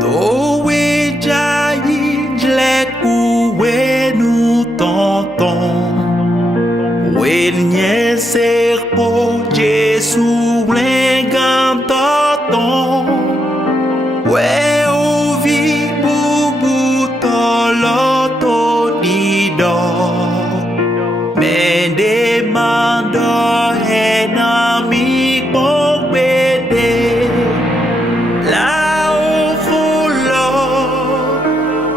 Towe jayi jleku we nous tentons. Wenye serpo Jésus l'engam tonton. We ouvi bubu toloto dido. Men demando enami pour bede. La ou fulo,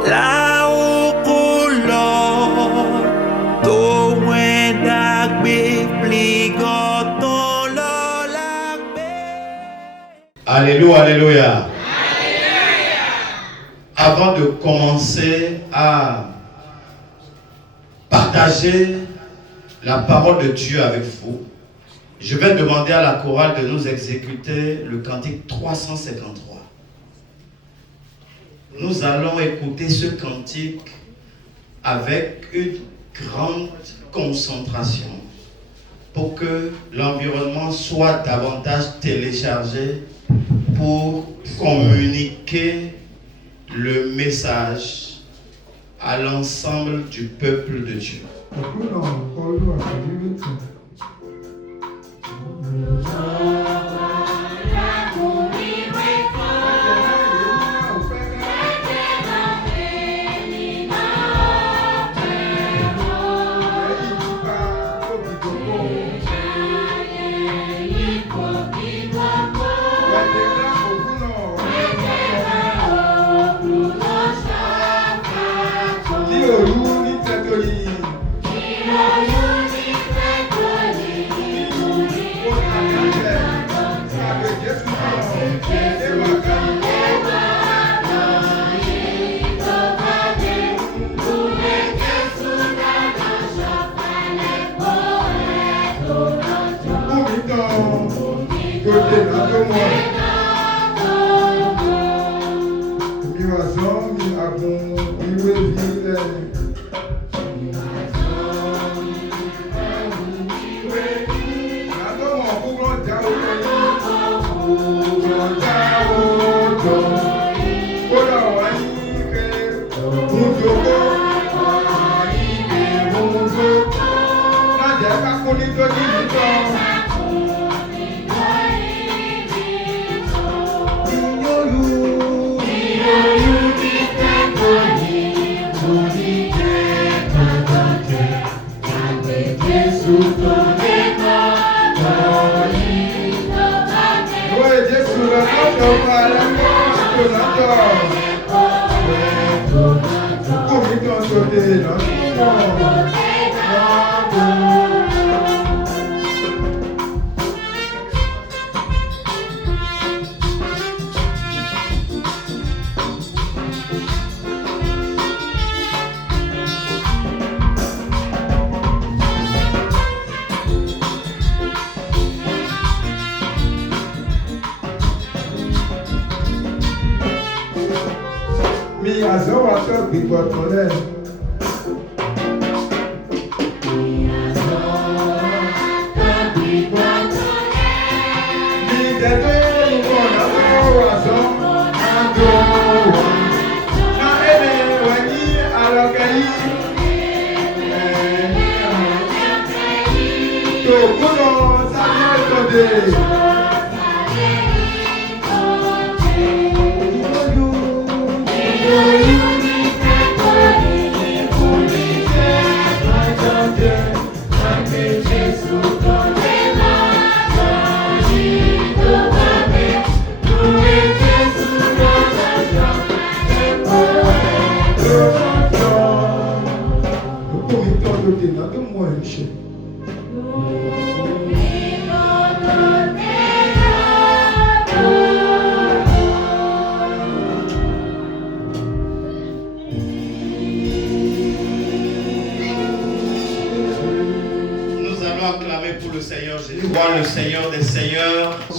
la ou kulo. To wendak be pligoton lo lakbe. Alléluia, alléluia. Avant de commencer à partager la parole de Dieu avec vous, je vais demander à la chorale de nous exécuter le cantique 353. Nous allons écouter ce cantique avec une grande concentration pour que l'environnement soit davantage téléchargé pour communiquer le message à l'ensemble du peuple de Dieu.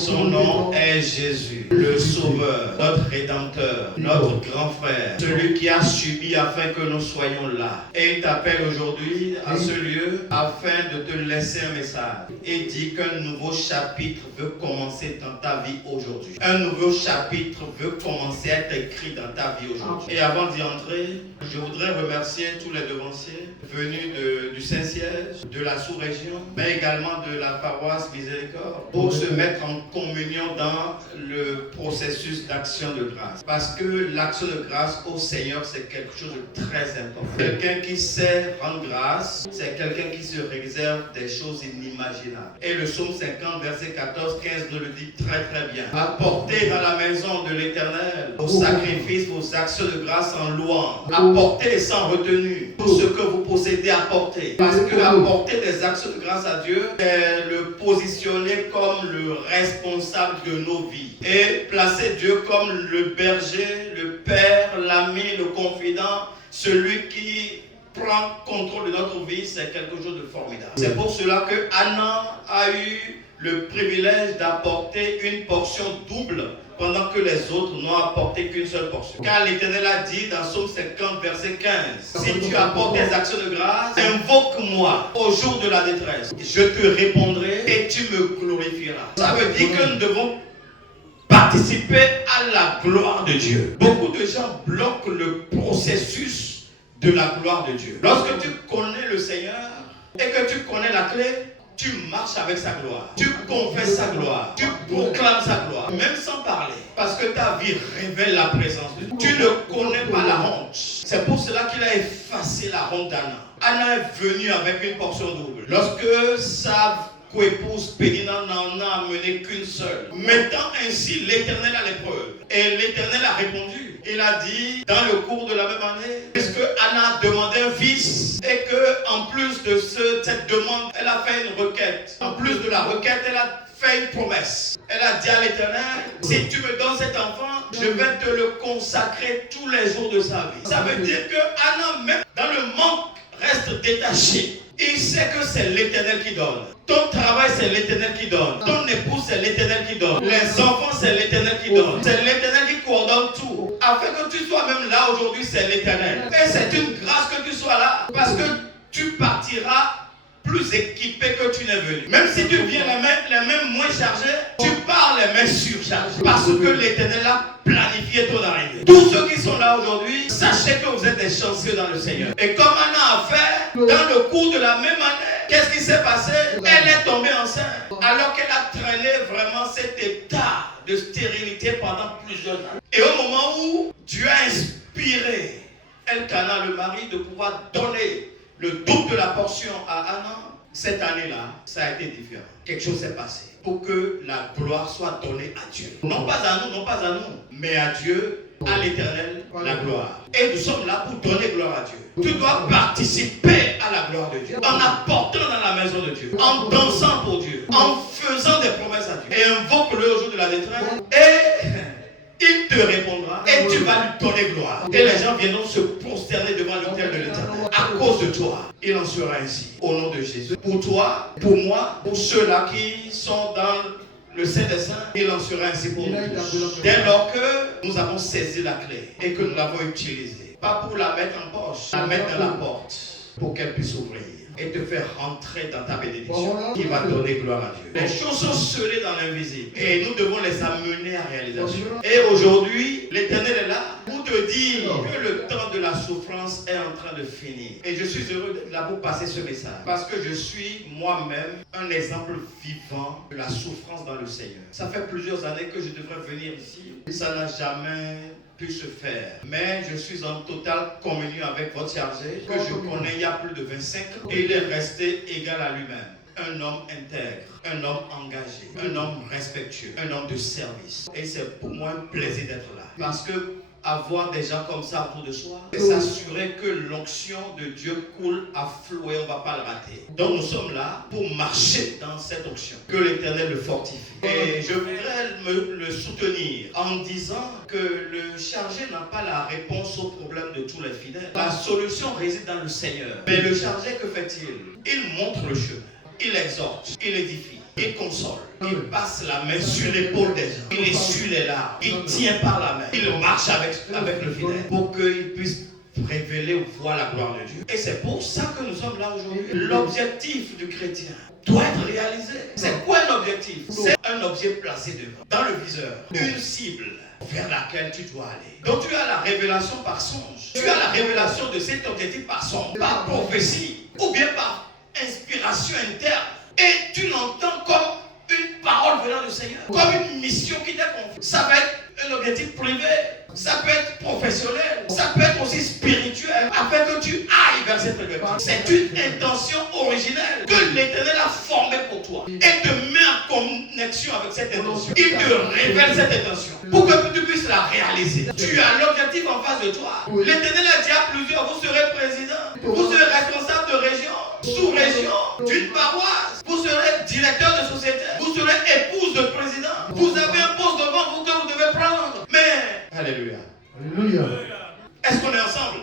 Son nom est Jésus, le Sauveur, notre Rédempteur, notre grand frère, celui qui a subi afin que nous soyons là. Et il t'appelle aujourd'hui à ce lieu afin de te laisser un message. Et dit qu'un nouveau chapitre veut commencer dans ta vie aujourd'hui. Un nouveau chapitre veut commencer à être écrit dans ta vie aujourd'hui. Et avant d'y entrer, je voudrais remercier tous les devanciers venus du Saint-Siège, de la sous-région, mais également de la paroisse Miséricorde, pour se mettre en communion dans le processus d'action de grâce. Parce que l'action de grâce au Seigneur, c'est quelque chose de très important. Quelqu'un qui sait rendre grâce, c'est quelqu'un qui se réserve des choses inimaginables. Et le psaume 50, verset 14, 15 nous le dit très très bien. Apportez dans la maison de l'Éternel vos sacrifices, vos actions de grâce en louange. Apportez sans retenue tout ce que vous possédez, apportez. Parce que apporter des actions de grâce à Dieu, c'est le positionner comme le responsable de nos vies. Et placer Dieu comme le berger, le père, l'ami, le confident, celui qui prend contrôle de notre vie, c'est quelque chose de formidable. C'est pour cela que Anna a eu le privilège d'apporter une portion double pendant que les autres n'ont apporté qu'une seule portion. Car l'Éternel a dit dans Psaume 50, verset 15, si tu apportes des actions de grâce, invoque-moi au jour de la détresse. Je te répondrai et tu me glorifieras. Ça veut dire que nous devons participer à la gloire de Dieu. Beaucoup de gens bloquent le processus de la gloire de Dieu. Lorsque tu connais le Seigneur et que tu connais la clé, tu marches avec sa gloire, tu confesses sa gloire, tu proclames sa gloire, même sans parler, parce que ta vie révèle la présence de Dieu. Tu ne connais pas la honte. C'est pour cela qu'il a effacé la honte d'Anna. Anna est venue avec une portion double. Lorsque sa co-épouse Pénina n'en a amené qu'une seule, mettant ainsi l'Éternel à l'épreuve. Et l'Éternel a répondu. Il a dit, dans le cours de la même année, puisque Anna a demandé un fils, et que en plus de cette demande, elle a fait une requête. En plus de la requête, elle a fait une promesse. Elle a dit à l'Éternel, si tu me donnes cet enfant, je vais te le consacrer tous les jours de sa vie. Ça veut dire que Anna, même dans le manque, reste détachée. Il sait que c'est l'Éternel qui donne. Ton travail, c'est l'Éternel qui donne. Ton épouse, c'est l'Éternel qui donne. Les enfants, c'est l'Éternel qui donne. C'est l'Éternel qui coordonne tout. Afin que tu sois même là aujourd'hui, c'est l'Éternel. Et c'est une grâce que tu sois là. Parce que tu partiras plus équipé que tu n'es venu. Même si tu viens les mains moins chargées, tu pars les mains surchargées. Parce que l'Éternel a planifié ton arrivée. Tous ceux qui sont là aujourd'hui, sachez que vous êtes des chanceux dans le Seigneur. Et comme Anna a fait, dans le cours de la même année, qu'est-ce qui s'est passé? Elle est tombée enceinte. Alors qu'elle a traîné vraiment cet état de stérilité pendant plusieurs années. Et au moment où Dieu a inspiré Elkanah, le mari, de pouvoir donner le double de la portion à Anna, cette année-là, ça a été différent. Quelque chose s'est passé pour que la gloire soit donnée à Dieu. Non pas à nous, mais à Dieu, à l'Éternel, la gloire. Et nous sommes là pour donner gloire à Dieu. Tu dois participer à la gloire de Dieu en apportant dans la maison de Dieu, en dansant pour Dieu, en faisant des promesses à Dieu. Et invoque-le au jour de la détresse. Et il te répondra et tu vas lui donner gloire. Et les gens viendront se prosterner devant l'autel de l'Éternel. À cause de toi, il en sera ainsi. Au nom de Jésus. Pour toi, pour moi, pour ceux-là qui sont dans le Saint des Saints, il en sera ainsi pour nous tous. Dès lors que nous avons saisi la clé et que nous l'avons utilisée, pas pour la mettre en poche, la mettre dans la porte pour qu'elle puisse ouvrir et te faire rentrer dans ta bénédiction qui va donner gloire à Dieu. Les choses sont scellées dans l'invisible et nous devons les amener à réalisation. Et aujourd'hui, l'Éternel est là pour te dire que le temps de la souffrance est en train de finir. Et je suis heureux d'être là pour passer ce message parce que je suis moi-même un exemple vivant de la souffrance dans le Seigneur. Ça fait plusieurs années que je devrais venir ici. Ça n'a jamais pu se faire. Mais je suis en totale communion avec votre chargé que je connais il y a plus de 25 ans et il est resté égal à lui-même. Un homme intègre, un homme engagé, un homme respectueux, un homme de service. Et c'est pour moi un plaisir d'être là. Parce que avoir des gens comme ça autour de soi, c'est s'assurer que l'onction de Dieu coule à flot et on ne va pas le rater. Donc nous sommes là pour marcher dans cette onction, que l'Éternel le fortifie. Et je voudrais le soutenir en disant que le chargé n'a pas la réponse aux problèmes de tous les fidèles. La solution réside dans le Seigneur. Mais le chargé, que fait-il? Il montre le chemin, il exhorte, il édifie. il console. Il passe la main sur l'épaule des gens. Il essuie les larmes. Il tient par la main. Il marche avec le fidèle pour qu'il puisse révéler ou voir la gloire de Dieu. Et c'est pour ça que nous sommes là aujourd'hui. L'objectif du chrétien doit être réalisé. C'est quoi un objectif? C'est un objet placé devant, dans le viseur, une cible vers laquelle tu dois aller. Donc tu as la révélation par songe. Tu as la révélation de cet objectif par songe, par prophétie ou bien par inspiration interne. Et tu l'entends comme une parole venant du Seigneur, comme une mission qui t'est confiée. Ça peut être un objectif privé, ça peut être professionnel, ça peut être aussi spirituel, afin que tu ailles vers cette objectif. C'est une intention originelle que l'Éternel a formée pour toi et te met en connexion avec cette intention. Il te révèle cette intention pour que tu puisses la réaliser. Tu as l'objectif en face de toi. L'Éternel a dit à plusieurs, vous serez président, vous serez responsable de région, sous-région, d'une paroisse, vous serez directeur de société, vous serez épouse de président, vous avez un poste devant vous que vous devez prendre. Mais, alléluia. Alléluia. Est-ce qu'on est ensemble?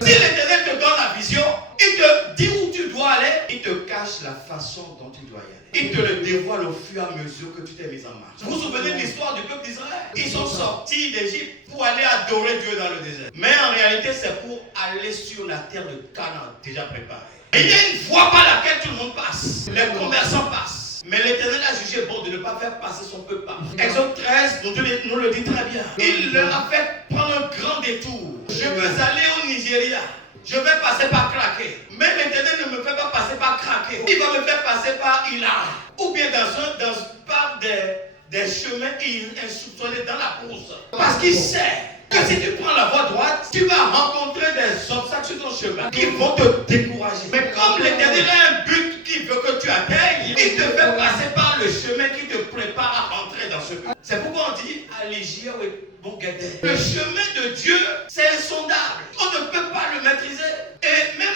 Si l'Éternel te donne la vision, il te dit où tu dois aller, il te cache la façon dont tu dois y aller. Il te le dévoile au fur et à mesure que tu t'es mis en marche. Vous vous souvenez de l'histoire du peuple d'Israël? Ils sont sortis d'Égypte pour aller adorer Dieu dans le désert. Mais en réalité, c'est pour aller sur la terre de Canaan, déjà préparée. Il y a une voie par laquelle tout le monde passe. Les commerçants passent. Mais l'Éternel a jugé bon de ne pas faire passer son peuple par. Exode 13 nous le dit très bien. Il leur a fait prendre un grand détour. Je veux aller au Nigeria. Je vais passer par Craquer. Mais l'Éternel ne me fait pas passer par Craquer. Il va me faire passer par Hilar. Ou bien par des chemins insoupçonnés dans la course. Parce qu'il sait que si tu prends la voie droite, tu vas rencontrer des obstacles sur ton chemin qui vont te décourager. Mais comme l'Éternel a un but qu'il veut que tu atteignes, il te fait passer par le chemin qui te prépare à rentrer dans ce but. C'est pourquoi on dit Allégia et bon guédé. Le chemin de Dieu, c'est insondable. On ne peut pas le maîtriser. Et même,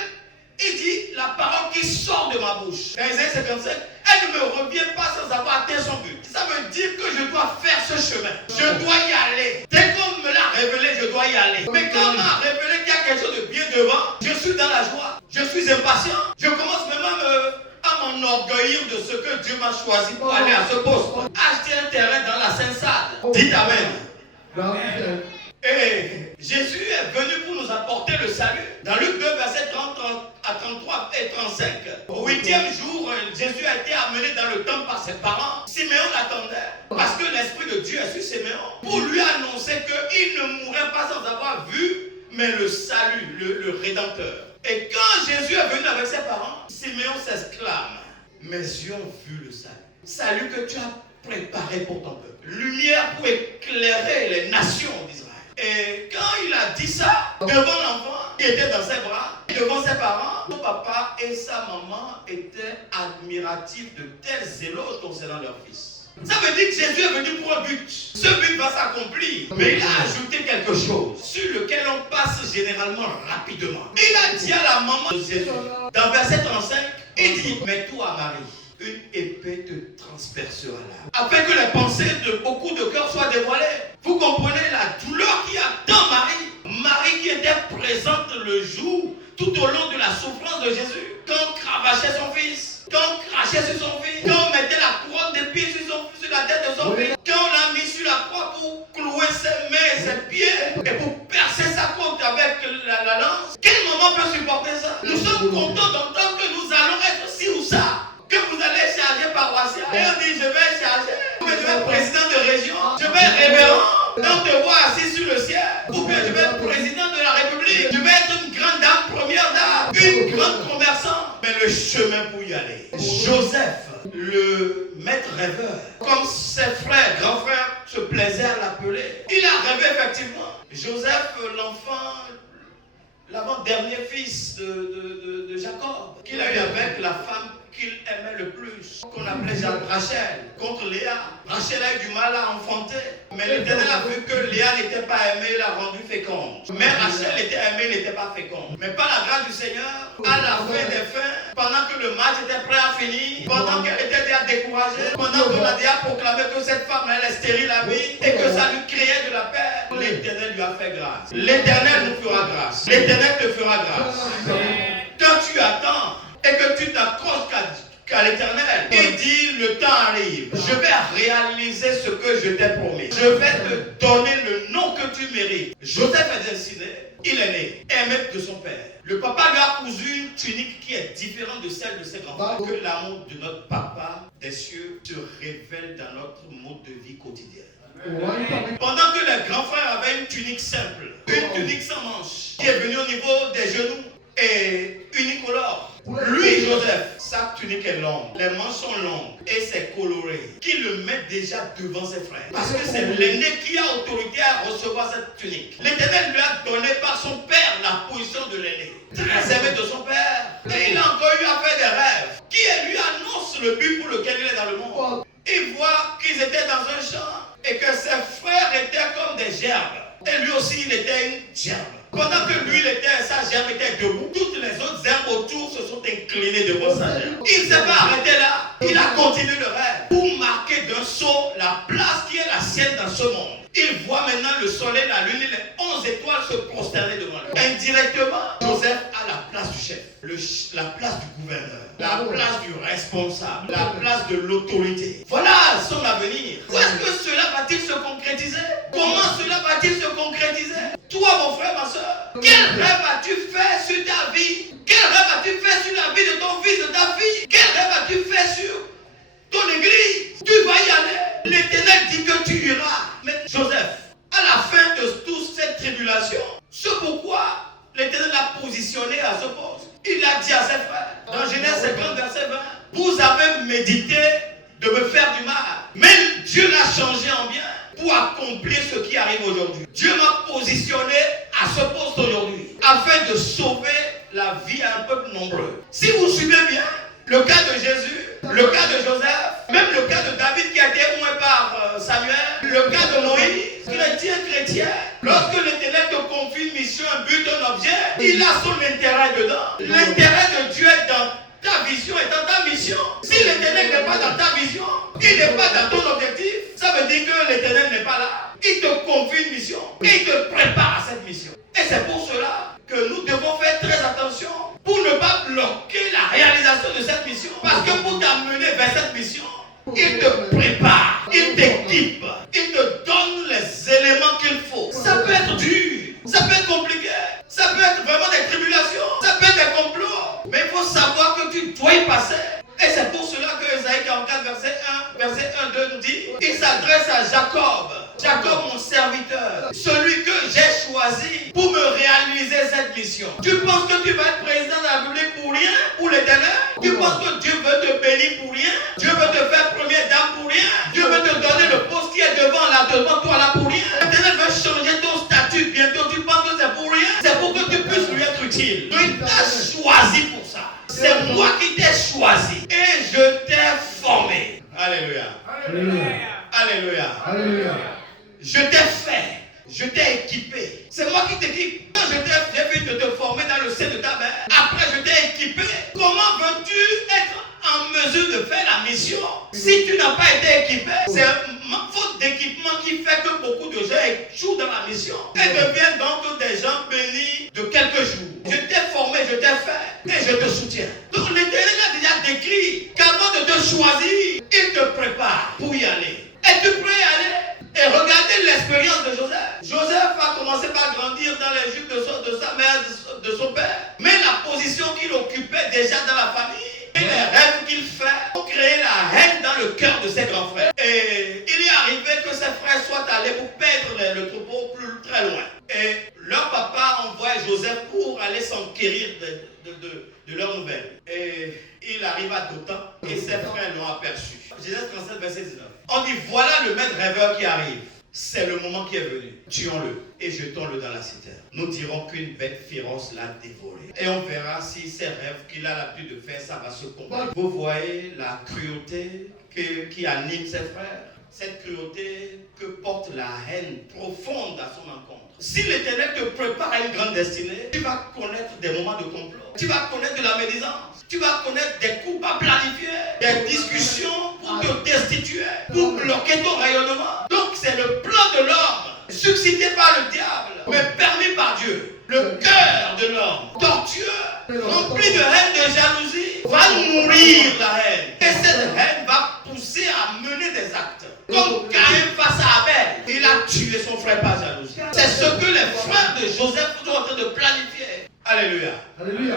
il dit la parole qui sort de ma bouche. Dans Isaïe 57, elle ne me revient pas sans avoir atteint son but. Ça veut dire que je dois faire ce chemin. Je dois y aller. Dès qu'on me l'a révélé, je dois y aller. Mais quand on m'a révélé qu'il y a quelque chose de bien devant, je suis dans la joie. Je suis impatient. Je commence même à m'enorgueillir de ce que Dieu m'a choisi pour aller à ce poste. Acheter un terrain dans la Sainte-Sade. Dites Amen. Et Jésus est venu pour nous apporter le salut. Dans Luc 2, versets 30 à 33 et 35. Au 8e jour, Jésus a été amené dans le temple par ses parents. Siméon l'attendait parce que l'Esprit de Dieu est sur Siméon pour lui annoncer qu'il ne mourrait pas sans avoir vu, mais le salut, le Rédempteur. Et quand Jésus est venu avec ses parents, Siméon s'exclame: mes yeux ont vu le salut. Salut que tu as préparé pour ton peuple. Lumière pour éclairer les nations d'Israël. Et quand il a dit ça, devant l'enfant qui était dans ses bras, devant ses parents, son papa et sa maman étaient admiratifs de tels éloges concernant leur fils. Ça veut dire que Jésus est venu pour un but. Ce but va s'accomplir. Mais il a ajouté quelque chose sur lequel on passe généralement rapidement. Il a dit à la maman de Jésus, dans verset 35, il dit: mets-toi à Marie. Une épée te transpercera l'âme, afin que les pensées de beaucoup de cœurs soient dévoilées. Vous comprenez la douleur qui attend Marie. Marie qui était présente le jour, tout au long de la souffrance de Jésus. Quand on cravachait son fils, quand on crachait sur son fils, quand on mettait la couronne d'épines sur la tête de son fils, quand on l'a mis sur la croix pour clouer ses mains et ses pieds et pour percer sa côte avec la lance. Quel moment peut supporter ça? Nous sommes contents d'entendre que nous allons être ci ou ça. Que vous allez charger paroissial. Et on dit: je vais charger. Je vais être président de région. Je vais être révérend. Quand te vois assis sur le ciel. Ou bien je vais être président de la République. Je vais être une grande dame, première dame. Une grande commerçante. Mais le chemin pour y aller. Joseph, le maître rêveur, comme ses frères, grands frères, se plaisaient à l'appeler. Il a rêvé effectivement. Joseph, l'avant-dernier fils de Jacob, qu'il a eu avec la femme qu'il aimait le plus, qu'on appelait Rachel, contre Léa. Rachel a eu du mal à enfanter, mais l'Éternel a vu que Léa n'était pas aimée, il l'a rendue féconde. Mais Rachel était aimée, n'était pas féconde. Mais par la grâce du Seigneur, à la fin des fins, pendant que le match était prêt à finir, pendant qu'elle était déjà découragée, pendant qu'on a déjà proclamé que cette femme elle est stérile à vie et que ça lui créait de la paix, l'Éternel lui a fait grâce. L'Éternel nous fera grâce. L'Éternel te fera grâce. Quand tu attends et que tu t'accroches qu'à à l'Éternel et dis, le temps arrive, je vais réaliser ce que je t'ai promis. Je vais te donner le nom que tu mérites. Joseph est ainsi né, il est né, aimé de son père. Le papa lui a cousu une tunique qui est différente de celle de ses grands-parents. Que l'amour de notre papa des cieux se révèle dans notre mode de vie quotidien. Pendant que les grands frères avaient une tunique simple, une tunique sans manches, qui est venue au niveau des genoux et unicolore. Lui, Joseph, sa tunique est longue, les manches sont longues et c'est coloré, qui le met déjà devant ses frères. Parce que c'est l'aîné qui a autorité à recevoir cette tunique. L'Éternel lui a donné par son père la position de l'aîné. Très aimé de son père. Et il a encore eu à faire des rêves. Qui lui annonce le but pour lequel il est dans le monde. Il voit qu'ils étaient dans un champ et que ses frères étaient comme des gerbes. Et lui aussi, il était une gerbe. Pendant que lui, sa gerbe était debout, toutes les autres herbes autour se sont inclinées devant sa gerbe. Il ne s'est pas arrêté là. Il a continué le rêve pour marquer d'un saut la place qui est la sienne dans ce monde. Il voit maintenant le soleil, la lune et les 11 étoiles se prosterner devant lui. Indirectement, Joseph a la place du chef, la place du gouverneur, la place du responsable, la place de l'autorité. Voilà son avenir. Où est-ce que cela va-t-il se concrétiser? Comment cela va-t-il se concrétiser? Toi, mon frère, ma soeur, quel rêve as-tu fait sur ta vie? Quel rêve as-tu fait sur la vie de ton fils, de ta fille? Quel rêve as-tu fait sur ton église? Tu vas y aller. L'Éternel dit que tu iras. Mais Joseph, à la fin de toute cette tribulation, c'est pourquoi l'Éternel l'a positionné à ce poste. Il a dit à ses frères, dans Genèse 50, verset 20, vous avez médité de me faire du mal, mais Dieu l'a changé en bien pour accomplir ce qui arrive aujourd'hui. Dieu m'a positionné à ce poste aujourd'hui afin de sauver la vie à un peuple nombreux. Si vous suivez bien le cas de Jésus, le cas de Joseph, même le cas de David qui a été oint par Samuel, le cas de Moïse, chrétien, lorsque l'Éternel te confie une mission, un but, un objet, il a son intérêt dedans. L'intérêt de Dieu est dans ta vision et dans ta mission. Si l'Éternel n'est pas dans ta vision, il n'est pas dans ton objectif, ça veut dire que l'Éternel n'est pas là. Il te confie une mission et il te prépare à cette mission. Et c'est pour cela que nous devons faire très attention pour ne pas bloquer la réalisation de cette mission. Parce que pour t'amener vers cette mission, il te prépare, il t'équipe, il te donne les éléments qu'il faut. Ça peut être dur, ça peut être compliqué, ça peut être vraiment des tribulations, ça peut être des complots. Mais il faut savoir que tu dois y passer. Et c'est pour cela que Esaïe 44, verset 1, 2 nous dit, il s'adresse à Jacob. Jacob, mon serviteur, celui que j'ai choisi pour me réaliser cette mission. Tu penses que tu vas être président de la République pour rien, pour l'Éternel? Tu penses que Dieu veut te bénir pour rien? Dieu veut te faire première dame pour rien? Dieu veut te donner le poste qui est devant toi là pour rien? L'Éternel veut changer ton statut bientôt. Tu penses que c'est pour rien? C'est pour que tu puisses lui être utile. Donc il t'a choisi pour ça. C'est moi qui t'ai choisi et je t'ai formé. Alléluia. Alléluia. Alléluia. Alléluia. Je t'ai fait, je t'ai équipé. C'est moi qui t'équipe. Quand j'ai vu de te former dans le sein de ta mère, après je t'ai équipé. Comment veux-tu être en mesure de faire la mission si tu n'as pas été équipé? C'est une faute d'équipement qui fait que beaucoup de gens échouent dans la mission et deviennent donc des gens bénis de quelques jours. Je t'ai formé, je t'ai fait et je te soutiens. Donc l'Éternel a déjà décrit qu'avant de te choisir, il te prépare pour y aller. Es-tu prêt à aller? Et regardez l'expérience de Joseph. Joseph a commencé par grandir dans les jupes de sa mère, de son père. Mais la position qu'il occupait déjà dans la famille et les rêves qu'il fait ont créé la haine dans le cœur de ses grands frères. Et il est arrivé que ses frères soient allés pour perdre le troupeau très loin. Et leur papa envoie Joseph pour aller s'enquérir de leurs nouvelles. Et il arrive à Dothan et ses frères l'ont aperçu. Genèse 37, verset 19. On dit, voilà le maître rêveur qui arrive. C'est le moment qui est venu. Tuons-le et jetons-le dans la citerne. Nous dirons qu'une bête féroce l'a dévoré. Et on verra si ces rêves qu'il a l'habitude de faire, ça va se comprendre. Vous voyez la cruauté qui anime ses frères. Cette cruauté que porte la haine profonde à son encontre. Si l'Éternel te prépare à une grande destinée, tu vas connaître des moments de complot. Tu vas connaître de la médisance. Tu vas connaître des coups à planifier, des discussions pour te destituer, pour bloquer ton rayonnement. Donc c'est le plan de l'homme, suscité par le diable, mais permis par Dieu. Le cœur de l'homme, tortueux, rempli de haine, de jalousie, va nourrir la haine. frères de Joseph sont en train de planifier. Alléluia. Alléluia.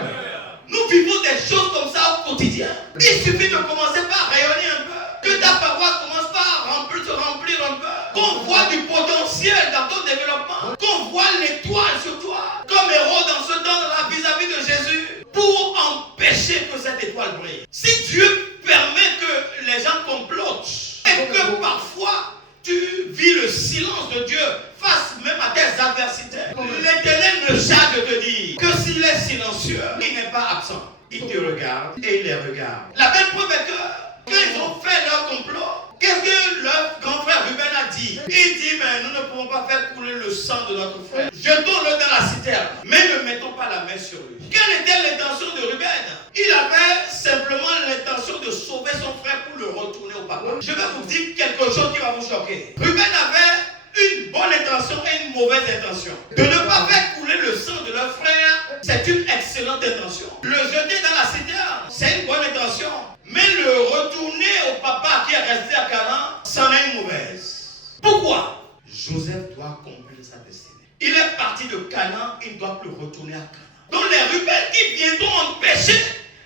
Nous vivons des choses comme ça au quotidien. Il suffit de commencer par rayonner un peu. Que ta paroisse commence par se remplir un peu. Qu'on voit du potentiel dans ton développement. Qu'on voit l'étoile sur toi. Comme héros dans ce temps-là vis-à-vis de Jésus. Pour empêcher que cette étoile brille. Si Dieu permet que les gens complotent. Et que parfois tu vis le silence de Dieu face même à tes adversités. L'Éternel ne charge de te dire que s'il est silencieux, il n'est pas absent. Il te regarde et il les regarde. La belle preuve est que quand ils ont fait leur complot, qu'est-ce que leur grand frère Ruben a dit? Il dit, mais nous ne pouvons pas faire couler le sang de notre frère. Jetons-le dans la citerne, mais ne mettons pas la main sur lui. Quelle était l'intention de Ruben? Il avait simplement l'intention de sauver son frère pour le retourner au papa. Je vais vous dire quelque chose qui va vous choquer. Ruben avait une bonne intention et une mauvaise intention. De ne pas faire couler le sang de leur frère, c'est une excellente intention. Le jeter dans la citerne, c'est une bonne intention. Mais le retourner au papa qui est resté à Canaan, c'en est une mauvaise. Pourquoi? Joseph doit accomplir sa destinée. Il est parti de Canaan, il doit plus retourner à Canaan. Donc les rebelles qui viendront empêcher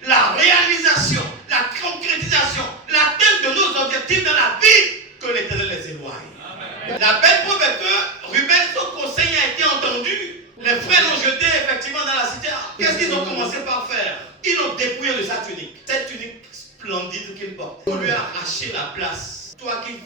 la réalisation, la concrétisation, l'atteinte de nos objectifs dans la vie, que l'Éternel les éloigne. Amen. La belle preuve est que Ruben, son conseil a été entendu. Les frères l'ont jeté effectivement dans la citerne. Qu'est-ce qu'ils ont commencé par faire? Ils l'ont dépouillé de sa tunique. Cette tunique splendide qu'il porte. On lui a arraché la place. Toi qui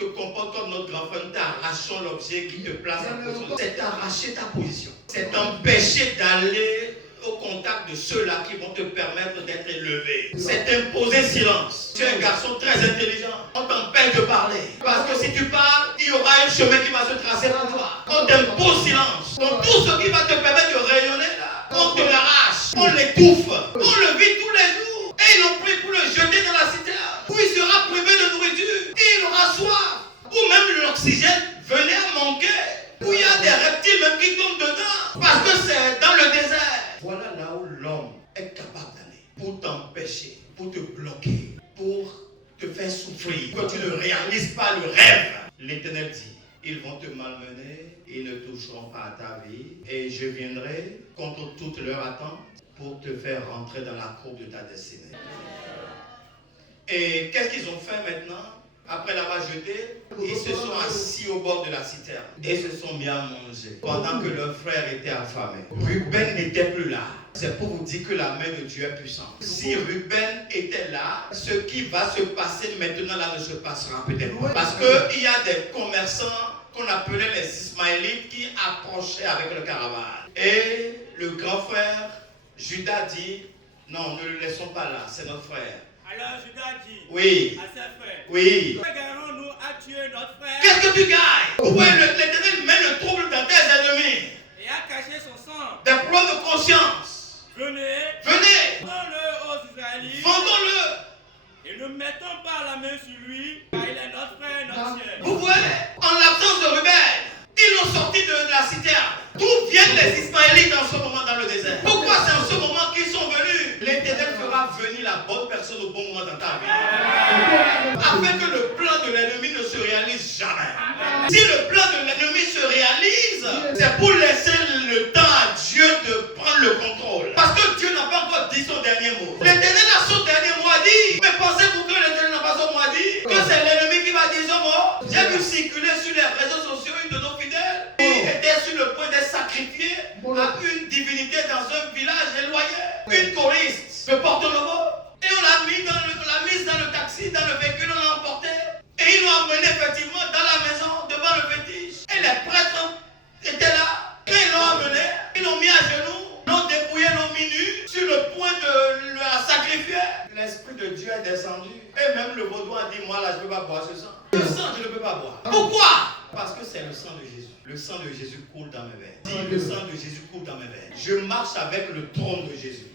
te comportes comme notre grand frère, t'arrachons l'objet qui te place en position. C'est arracher ta position. C'est t'empêcher d'aller au contact de ceux-là qui vont te permettre d'être élevé. C'est imposer silence. Tu es un garçon très intelligent. On t'empêche de parler. Parce que si tu parles, il y aura un chemin qui va se tracer pour toi. On t'impose silence. Donc tout ce qui va te permettre de rayonner là, on te l'arrache. On l'étouffe. On le vit tous les jours. Et ils l'ont pris pour le jeter dans la citerne. Où il sera privé de nourriture. Et il aura soif. Ou même l'oxygène venait à manquer. Où il y a des reptiles même qui tombent dedans. Parce que c'est dans le désert. Voilà là où l'homme est capable d'aller pour t'empêcher, pour te bloquer, pour te faire souffrir, que tu ne réalises pas le rêve. L'Éternel dit, ils vont te malmener, ils ne toucheront pas à ta vie, et je viendrai contre toute leur attente pour te faire rentrer dans la cour de ta destinée. Et qu'est-ce qu'ils ont fait maintenant? Après l'avoir jeté, ils se sont assis au bord de la citerne et se sont mis à manger pendant que leur frère était affamé. Ruben n'était plus là. C'est pour vous dire que la main de Dieu est puissante. Si Ruben était là, ce qui va se passer maintenant là ne se passera peut-être pas. Parce qu'il y a des commerçants qu'on appelait les Ismaélites qui approchaient avec le caravane. Et le grand frère Judas dit, non, ne le laissons pas là, c'est notre frère. Alors Judas dit Oui. à ses frères, Oui. que gagnons-nous à tuer notre frère Qu'est-ce que tu gagnes? Pourquoi l'Éternel met le trouble dans tes ennemis? et a caché son sang? Des problèmes de conscience. Venez, Venez, vendons-le aux Israélites vendons-le. et ne mettons pas la main sur lui, car il est notre frère et notre chair. Vous voyez, en l'absence de Ruben, ils l'ont sorti de la citerne. D'où viennent les Ismaélites en ce moment dans le désert? Pourquoi c'est en ce moment qu'ils sont venus? L'Éternel fera venir la bonne personne au bon moment dans ta vie. Afin que le plan de l'ennemi ne se réalise jamais. Si le plan de l'ennemi se réalise, c'est pour laisser le temps à Dieu de prendre le contrôle. Parce que Dieu n'a pas encore dit son dernier mot. L'Éternel a son dernier mot à dire. Mais pensez-vous que l'Éternel n'a pas son mot à dire? Que c'est l'ennemi qui va dire son mot? J'ai vu circuler sur les réseaux sociaux une de nos fidèles qui était sur le point d'être sacrifiée à une divinité dans un village éloigné. Une choriste de Porto-Novo. Et on l'a mise dans le taxi, dans le véhicule, on l'a emporté. Et ils l'ont emmené effectivement dans la maison, devant le fétiche. Et les prêtres étaient là. Et ils l'ont emmené, ils l'ont mis à genoux, l'ont dépouillé, l'ont mis nu, sur le point de la sacrifier. L'Esprit de Dieu est descendu. Et même le vaudou a dit, moi là, je ne peux pas boire ce sang. Le sang, je ne peux pas boire. Pourquoi? Parce que c'est le sang de Jésus. Le sang de Jésus coule dans mes veines. Dis, le sang de Jésus coule dans mes veines. Je marche avec le trône de Jésus.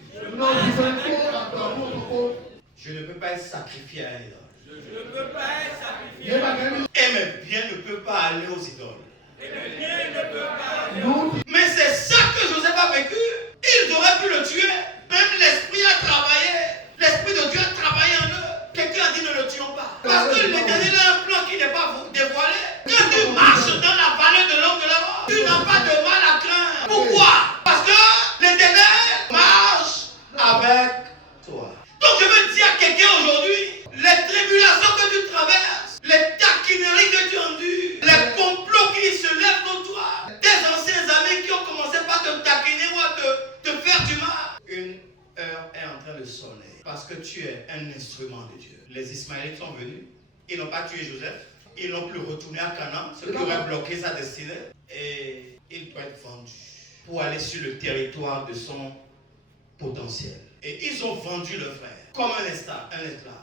Je ne peux pas être sacrifié à un idole. Je ne peux pas être sacrifié. Et mes biens ne peuvent pas aller aux idoles. Et mes biens ne peuvent pas aller. Mais c'est ça que Joseph a vécu. Ils auraient pu le tuer. Même l'Esprit a travaillé. L'Esprit de Dieu a travaillé en eux. Quelqu'un a dit ne le tuons pas. Parce que l'Éternel a un plan qui n'est pas dévoilé. Quand tu marches dans la vallée de l'homme de la mort, tu n'as pas de mal à heure est en train de sonner parce que tu es un instrument de Dieu. Les Ismaélites sont venus, ils n'ont pas tué Joseph, ils n'ont plus retourné à Canaan, ce qui aurait bloqué sa destinée, et il doit être vendu pour aller sur le territoire de son potentiel. Et ils ont vendu le frère comme un esclave.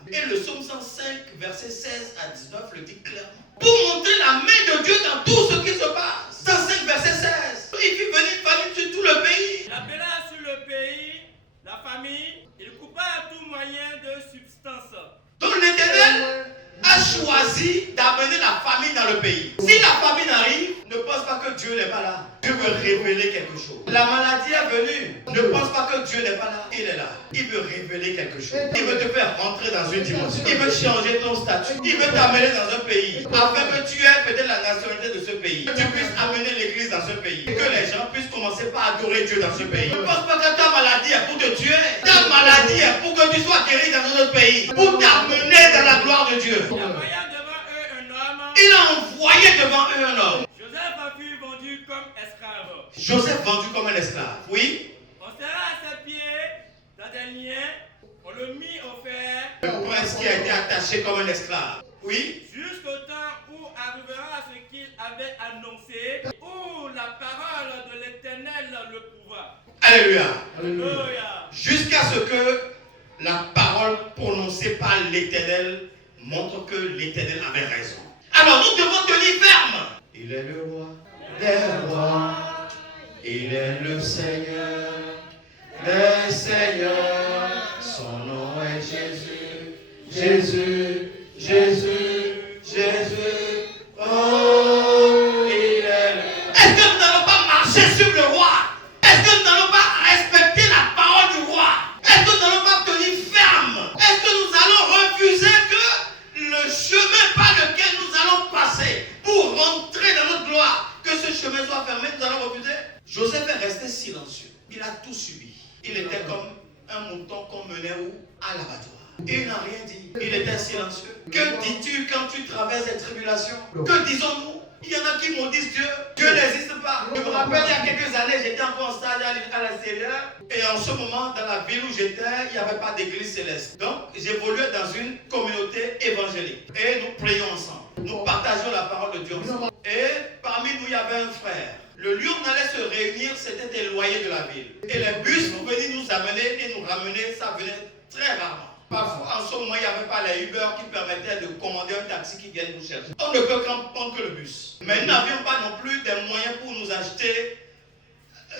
Et le psaume 105, verset 16 à 19 le dit clairement. Pour montrer la main de Dieu dans tout ce qui se passe. 105, verset 16. Il fit venir une famine sur tout le pays. Il appela sur le pays la famille, il coupa à tout moyen de substance. Donc l'Éternel a choisi d'amener la famine dans le pays. Si la famine arrive, ne pense pas que Dieu n'est pas là. Dieu veut révéler quelque chose. La maladie est venue. Ne pense pas que Dieu n'est pas là. Il est là. Il veut révéler quelque chose. Il veut te faire rentrer dans une dimension. Il veut changer ton statut. Il veut t'amener dans un pays afin que tu aies peut-être la nationalité de ce pays. Que tu puisses amener l'église dans ce pays. Que les gens puissent commencer par adorer Dieu dans ce pays. Ne pense pas que ta maladie est pour te tuer. Ta maladie est pour que tu sois guéri dans un autre pays. Pour t'amener dans la gloire de Dieu. Il envoya devant eux un homme. Il a envoyé devant eux un homme. Joseph fut vendu comme esclave. Joseph vendu comme un esclave. Oui. On serra à ses pieds dans des liens. On le mit au fer. Le prince qui a été attaché comme un esclave. Oui. Jusqu'au temps où arrivera ce qu'il avait annoncé, où la parole de l'Éternel le prouva. Alléluia. Alléluia. Jusqu'à ce que la parole prononcée par l'Éternel montre que l'Éternel avait raison. Alors nous devons tenir ferme. Il est le roi des rois. Il est le Seigneur des seigneurs. Son nom est Jésus. Jésus, Jésus, Jésus. Oh, il est le... Est-ce que nous n'allons pas marcher sur le roi? Est-ce que nous n'allons pas respecter la parole du roi? Est-ce que nous n'allons pas tenir ferme? Est-ce que nous allons refuser que le chemin par lequel nous allons passer pour rentrer dans notre gloire, que ce chemin soit fermé, nous allons refuser? Joseph est resté silencieux. Il a tout subi. Il était comme un mouton qu'on menait où? À l'abattoir. Il n'a rien dit. Il était silencieux. Que dis-tu quand tu traverses des tribulations? Que disons-nous? Il y en a qui m'ont dit Dieu. Dieu n'existe pas. Je me rappelle, il y a quelques années, j'étais encore en stage à l'extérieur. Et en ce moment, dans la ville où j'étais, il n'y avait pas d'église céleste. Donc, j'évoluais dans une communauté évangélique. Et nous prions ensemble. Nous partageons la parole de Dieu ensemble. Et parmi nous, il y avait un frère. Le lieu où on allait se réunir, c'était éloigné de la ville. Et les bus pour venir nous amener et nous ramener, ça venait très rarement. Parfois, en ce moment, il n'y avait pas les Uber qui permettaient de commander un taxi qui vienne nous chercher. On ne peut qu'en prendre que le bus. Mais nous n'avions pas non plus des moyens pour nous acheter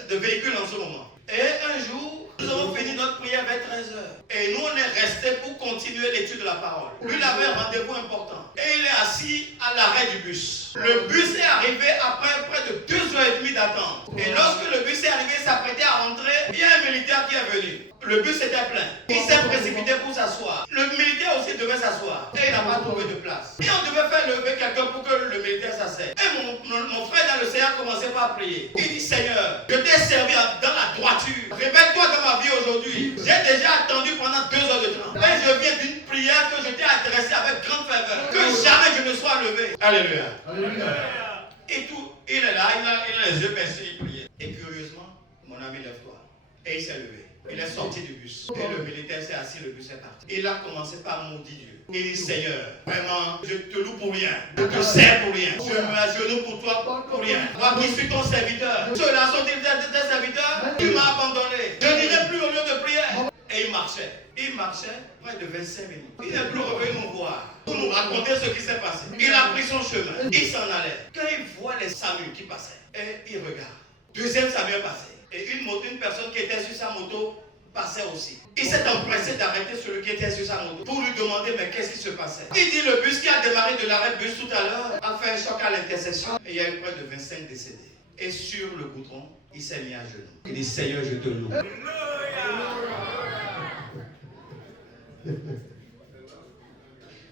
de véhicules en ce moment. Et un jour, nous avons fini notre prière vers 13h. Et nous, on est restés pour continuer l'étude de la parole. Lui, il avait un rendez-vous important. Et il est assis à l'arrêt du bus. Le bus est arrivé après près de 2h30 d'attente. Et lorsque le bus est arrivé, il s'apprêtait à rentrer, il y a un militaire qui est venu. Le bus était plein. Il s'est précipité pour s'asseoir. Le militaire aussi devait s'asseoir. Et il n'a pas trouvé de place. Et on devait faire lever quelqu'un pour que le militaire s'asseye. Et mon frère dans le Seigneur commençait par prier. Il dit Seigneur, je t'ai servi dans la droiture. Révèle-toi dans ma vie aujourd'hui. J'ai déjà attendu pendant 2 heures de temps. Et je viens d'une prière que je t'ai adressée avec grande ferveur. Que jamais je ne sois levé. Alléluia. Alléluia. Et tout, il est là, il a les yeux baissés, il priait. Et curieusement, mon ami, lève-toi. Et il s'est levé. Il est sorti du bus. Et le militaire s'est assis, le bus est parti. Il a commencé par maudire Dieu. Il dit Seigneur, vraiment, je te loue pour rien. Je te sers pour rien. Je me agenouille pour toi pour rien. Moi qui suis ton serviteur. Ceux-là sont-ils tes serviteurs? Tu m'as abandonné. Je n'irai plus au lieu de prière. Et il marchait. Il marchait près de 25 minutes. Il n'est plus revenu nous voir pour nous raconter ce qui s'est passé. Il a pris son chemin. Il s'en allait. Quand il voit les Samuel qui passaient, et il regarde. Deuxième Samuel passait. Et une personne qui était sur sa moto passait aussi. Il s'est empressé d'arrêter celui qui était sur sa moto pour lui demander mais qu'est-ce qui se passait. Il dit le bus qui a démarré de l'arrêt de bus tout à l'heure a fait un choc à l'intersection et il y a eu près de 25 décédés. Et sur le goudron, il s'est mis à genoux. Il dit Seigneur, je te loue.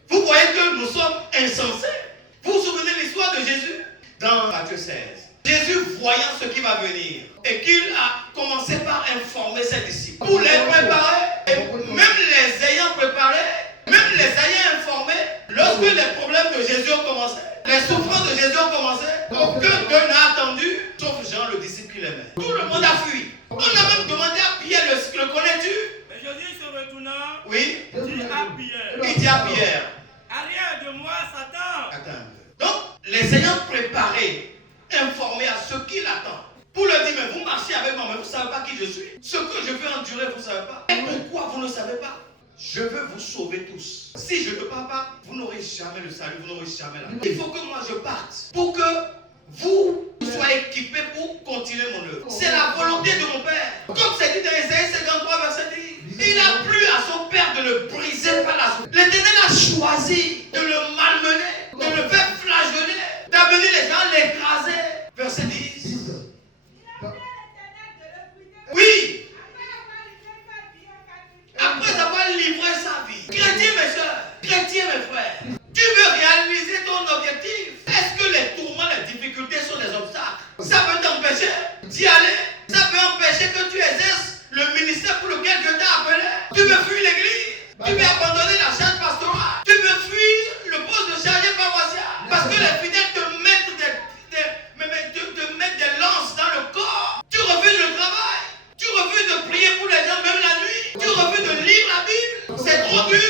Vous voyez que nous sommes insensés. Vous vous souvenez de l'histoire de Jésus dans Matthieu 16. Jésus voyant ce qui va venir et qu'il a commencé par informer ses disciples pour les préparer et même les ayant préparés, même les ayant informés, lorsque les problèmes de Jésus ont commencé, les souffrances de Jésus ont commencé, aucun d'eux n'a attendu sauf Jean le disciple qu'il aimait. Tout le monde a fui. On a même demandé à Pierre, le connais-tu? à Pierre. Arrière de moi, Satan. Attends un peu. Donc, les ayant préparés, informés à ce qui l'attend, pour leur dire, mais vous marchez avec moi, mais vous ne savez pas qui je suis. Ce que je veux endurer, vous ne savez pas. Et pourquoi vous ne savez pas? Je veux vous sauver tous. Si je ne pars pas, vous n'aurez jamais le salut, vous n'aurez jamais la vie. Il faut que moi je parte pour que vous soyez équipés pour continuer mon œuvre. C'est la volonté de mon Père. Comme c'est dit dans Ésaïe 53, verset 10. Il a plu à son Père de le briser par la souffrance. L'Éternel a choisi de le malmener, de le faire flageoler, d'amener les gens à l'écraser. Verset 10. Oui. Après avoir livré sa vie. Chrétien, mes soeurs, chrétien, mes frères, tu veux réaliser ton objectif. Est-ce que les tourments, les difficultés sont des obstacles? Ça peut t'empêcher d'y aller. Ça peut empêcher que tu exerces le ministère pour lequel Dieu t'a appelé. Tu veux fuir l'église. Tu veux abandonner la charge pastorale. Tu veux fuir le poste de chargé paroissial. Parce que les fidèles te mettent des lances dans le corps. Tu refuses le travail. Tu refuses de prier pour les gens même la nuit. Tu refuses de lire la Bible. C'est trop dur.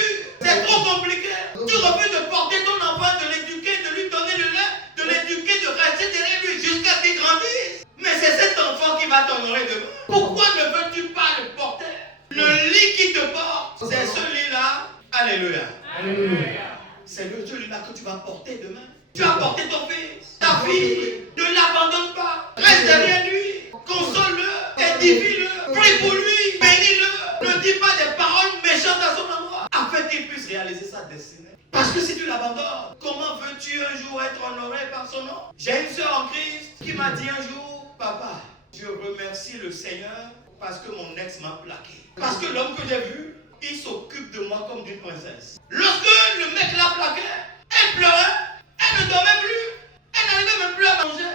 C'est trop compliqué. Tu refuses de porter ton enfant, de l'éduquer, de lui donner le lait, de l'éduquer, de rester derrière lui jusqu'à ce qu'il grandisse. Mais c'est cet enfant qui va t'honorer demain. Pourquoi ne veux-tu pas le porter? Le lit qui te porte, c'est celui-là. Alléluia. Alléluia. C'est celui-là que tu vas porter demain. Tu vas porter ton fils, ta fille. Ne l'abandonne pas. Reste derrière lui. Console-le. Édifie-le. Prie pour lui. Bénis-le. Ne dis pas des paroles méchantes à son endroit, afin qu'il puisse réaliser sa destinée. Parce que si tu l'abandonnes, comment veux-tu un jour être honoré par son nom? J'ai une soeur en Christ qui m'a dit un jour, papa, je remercie le Seigneur parce que mon ex m'a plaqué. Parce que l'homme que j'ai vu, il s'occupe de moi comme d'une princesse. Lorsque le mec l'a plaqué, elle pleurait, elle ne dormait plus, elle n'arrivait même plus à manger.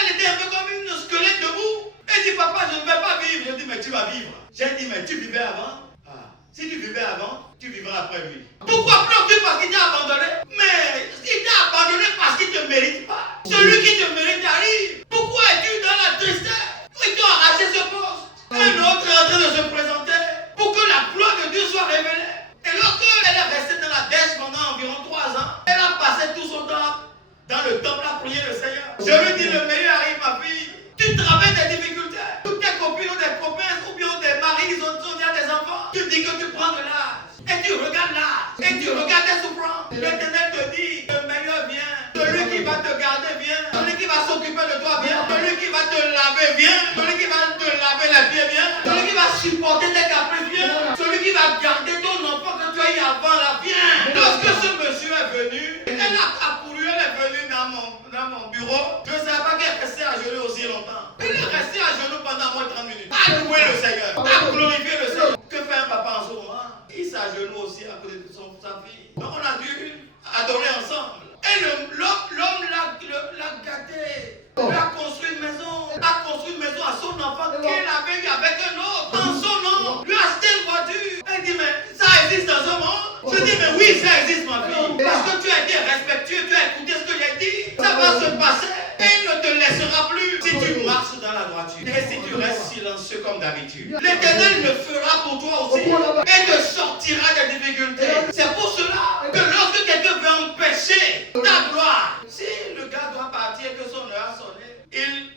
Elle était un peu comme une squelette debout. Elle dit, papa, je ne vais pas vivre. Je dis, mais tu vas vivre. J'ai dit, mais tu vivais avant? Si tu vivais avant, tu vivras après lui. Pourquoi pleures-tu parce qu'il t'a abandonné? Mais il t'a abandonné parce qu'il ne te mérite pas. Celui qui te mérite arrive. Pourquoi es-tu dans la tristesse? Ils t'ont arraché ce poste. Un autre est en train de se présenter pour que la gloire de Dieu soit révélée. Et lorsque elle est restée dans la dèche pendant environ 3 ans, elle a passé tout son temps dans le temple à prier le Seigneur. Je lui dis, le meilleur arrive, ma fille. Tu traverses des difficultés. Toutes tes copines ont des copains ou bien des maris, ils ont déjà des enfants. Tu dis que tu prends de l'âge. Et tu regardes l'âge. Et tu regardes tes souffrances. L'Éternel te dit, le meilleur vient. Celui qui va te garder vient. Celui qui va s'occuper de toi vient. Celui qui va te laver vient. Celui qui va te laver les pieds vient. Celui qui va supporter tes caprices vient. Celui qui va garder ton enfant que tu as eu avant là vient. Lorsque ce monsieur est venu, elle a accouru, elle est venue dans mon bureau. Je ne savais pas qu'elle restait à genoux aussi longtemps. Elle est restée à genoux pendant moins de 30 minutes. À louer le Seigneur. À glorifier le Seigneur. Que fait un papa en ce moment? Il s'agenouille aussi à côté de sa fille. Donc on a dû adorer ensemble. Et l'homme l'a gâté. Il a construit une maison. Il a construit une maison à son enfant qu'il avait eu avec un autre. En son nom. Lui a acheté une voiture. Elle dit, mais ça existe dans ce monde? Je dis, mais oui, ça existe, ma fille. Parce que tu as été respectueux, tu as écouté ce que j'ai dit. Ça va se passer. Et il ne te laissera plus si tu marches dans la droiture. Et si tu restes silencieux comme d'habitude. L'Éternel le fera pour toi aussi. Et te sortira des difficultés. C'est pour cela que lorsque quelqu'un veut empêcher ta gloire, si le gars doit partir et que son heure a sonné, il...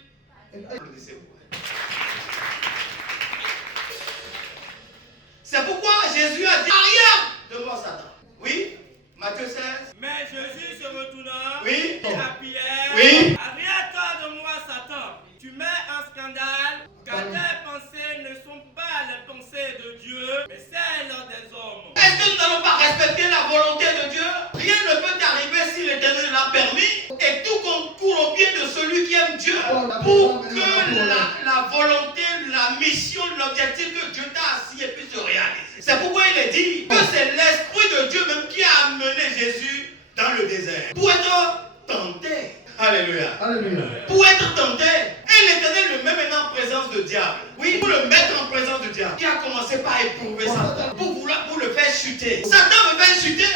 C'est pourquoi Jésus a dit, arrière de moi, Satan. Oui, Matthieu 16. Mais Jésus se retournant, Oui. dit à Pierre, Oui. arrière-toi de moi, Satan. Tu mets un scandale, car tes pensées ne sont pas les pensées de Dieu, mais celles des hommes. Est-ce que nous n'allons pas respecter la volonté de Dieu? Rien ne peut t'arriver si l'Éternel l'a permis. Et tout concourt au bien de celui qui aime Dieu pour que la volonté, la mission, l'objectif que Dieu t'a assigné puisse se réaliser. C'est pourquoi il est dit que c'est l'Esprit de Dieu même qui a amené Jésus dans le désert pour être tenté. Alléluia. Alléluia. Pour être tenté. Et l'Éternel le met maintenant en présence de diable. Oui, pour le mettre en présence de diable. Qui a commencé par éprouver Satan pour le faire chuter. Satan veut faire chuter.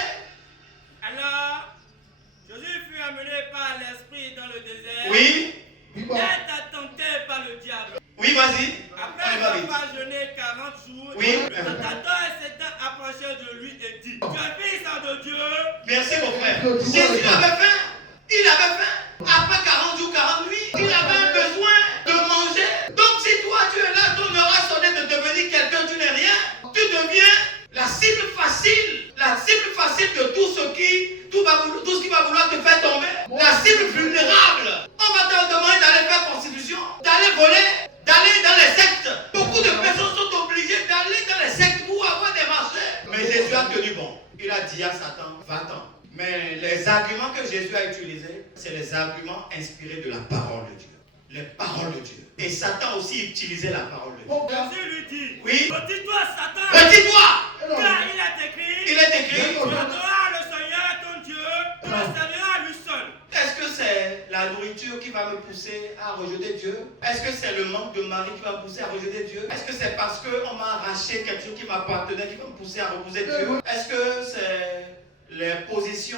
Alors, Jésus fut amené par l'Esprit dans le désert. Oui. D'être tenté par le diable. Oui, vas-y. Après avoir jeûné 40 jours, oui. Satan s'étant approché de lui et dit, tu es fils de frère. Jésus avait faim. Il avait faim. Après 40 jours, 40 nuits, il avait besoin de manger. Donc si toi tu es là, ton heure a sonné de devenir quelqu'un, tu n'es rien. Tu deviens la cible facile de tout ce qui va vouloir te faire tomber. La cible vulnérable. On va te demander d'aller faire prostitution, d'aller voler, d'aller dans les sectes. Beaucoup de personnes sont obligées d'aller dans les sectes pour avoir des marchés. Mais Jésus a tenu bon. Il a dit à Satan, va-t'en. Mais les arguments que Jésus a utilisés, c'est les arguments inspirés de la parole de Dieu. Les paroles de Dieu. Et Satan aussi utilisait la parole de Dieu. Jésus lui dit, oui. retire-toi Satan, retire-toi, car il est écrit, tu adoreras le Seigneur ton Dieu, tu le serviras lui seul. Est-ce que c'est la nourriture qui va me pousser à rejeter Dieu? Est-ce que c'est le manque de mari qui va me pousser à rejeter Dieu? Est-ce que c'est parce qu'on m'a arraché quelque chose qui m'appartenait qui va me pousser à repousser Dieu? Est-ce que c'est les positions,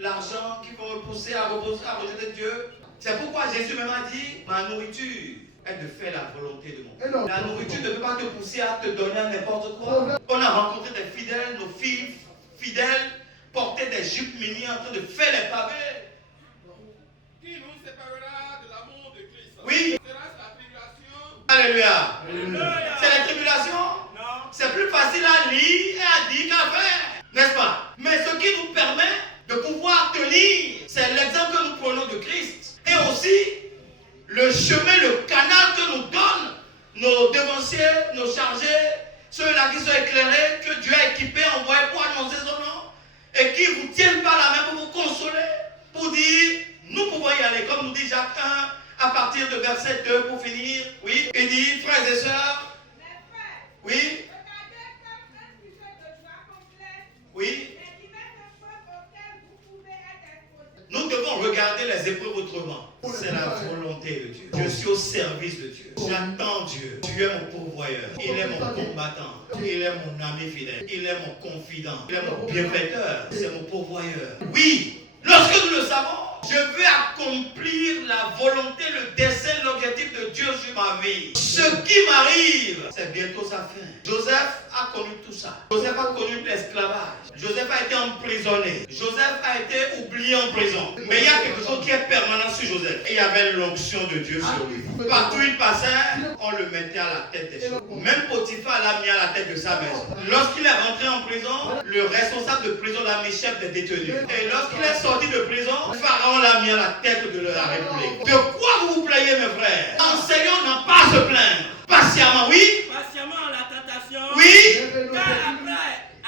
l'argent qui vont me pousser à rejeter Dieu? C'est pourquoi Jésus même a dit, ma nourriture est de faire la volonté de mon Père. La nourriture ne peut pas te pousser à te donner n'importe quoi. On a rencontré des fidèles, nos filles fidèles portaient des jupes mini en train de faire les pavés. Qui nous séparera de l'amour de Christ? Oui. Sera-ce la tribulation? Alléluia. Alléluia. C'est la tribulation? Non. C'est plus facile à lire et à dire qu'à faire, n'est-ce pas? Mais ce qui nous permet de pouvoir tenir, c'est l'exemple que nous prenons de Christ. Et aussi, le chemin, le canal que nous donnent nos devanciers, nos chargés, ceux-là qui sont éclairés, que Dieu a équipés, envoyés pour annoncer son nom, et qui vous tiennent par la main pour vous consoler, pour dire, nous pouvons y aller, comme nous dit Jacques 1, à partir de verset 2 pour finir. Oui, il dit, frères et sœurs, oui, oui, nous devons regarder les épreuves autrement. C'est la volonté de Dieu. Je suis au service de Dieu. J'attends Dieu. Tu es mon pourvoyeur. Il est mon combattant. Il est mon ami fidèle. Il est mon confident. Il est mon bienfaiteur. C'est mon pourvoyeur. Oui, lorsque nous le savons, je veux accomplir la volonté, le dessein, l'objectif de Dieu sur ma vie. Ce qui m'arrive, c'est bientôt sa fin. Joseph a connu tout ça. Joseph a connu l'esclavage. Joseph a été emprisonné. Joseph a été oublié en prison. Mais il y a quelque chose qui est permanent sur Joseph. Et il y avait l'onction de Dieu sur lui. Partout où il passait, on le mettait à la tête des choses. Même Potiphar l'a mis à la tête de sa maison. Lorsqu'il est rentré en prison, le responsable de prison l'a mis chef des détenus. Et lorsqu'il est sorti de prison, Pharaon l'a mis à la tête de la République. De quoi vous vous plaignez, mes frères? Enseignons n'a pas à se plaindre. Patiemment, oui. Patiemment la tentation. Oui. Car après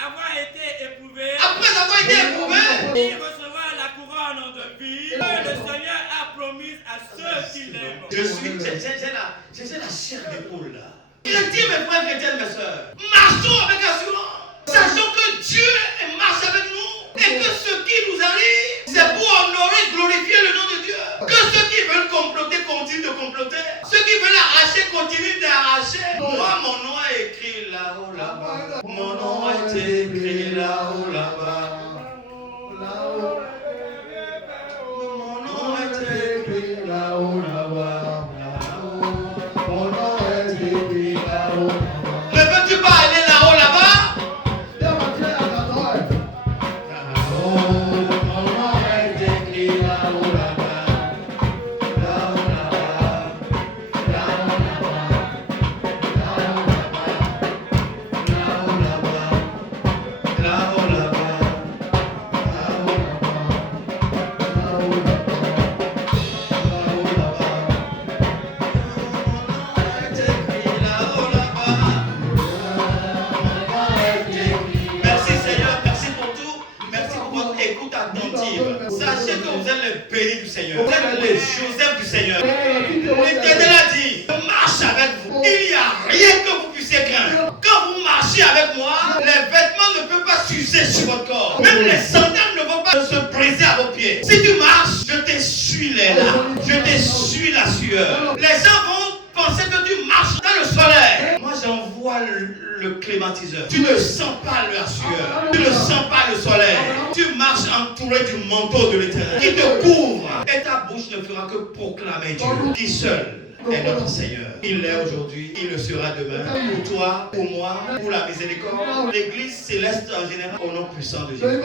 avoir été éprouvé, il recevra la couronne de vie que le Seigneur a promise à ceux qui l'aiment. J'ai la chair d'épaule là. Il a dit, mes frères chrétiens, mes soeurs, marchons avec assurance. Sachons que Dieu marche avec nous. Et que ce qui nous arrive, c'est pour honorer, glorifier le nom de Dieu. Que ceux qui veulent comploter continuent de comploter. Ceux qui veulent arracher continuent d'arracher. Moi, mon nom est écrit là-haut, là-bas. Mon nom est écrit là-haut, là-bas. Mon nom est écrit là-haut, là-bas. Mon nom est écrit là-haut, là-bas. Ne veux-tu pas aller là-haut, là-bas? Sachez que vous êtes les bénis du Seigneur. Vous êtes les Joseph du Seigneur. L'Éternel a dit, je marche avec vous. Il n'y a rien que vous puissiez craindre. Quand vous marchez avec moi, les vêtements ne peuvent pas s'user sur votre corps. Même les sandales ne vont pas se briser à vos pieds. Si tu marches, je t'essuie les larmes. Je t'essuie la sueur. Les gens vont penser que tu marches dans le soleil. Moi, j'envoie le clématiseur. Tu ne sens pas la sueur. Tu ne sens pas le soleil. Tu marches entouré du manteau de l'Éternel qui te couvre. Et ta bouche ne fera que proclamer Dieu qui seul est notre Seigneur. Il l'est aujourd'hui, il le sera demain. Pour toi, pour moi, pour la miséricorde. L'Église céleste en général au nom puissant de Jésus.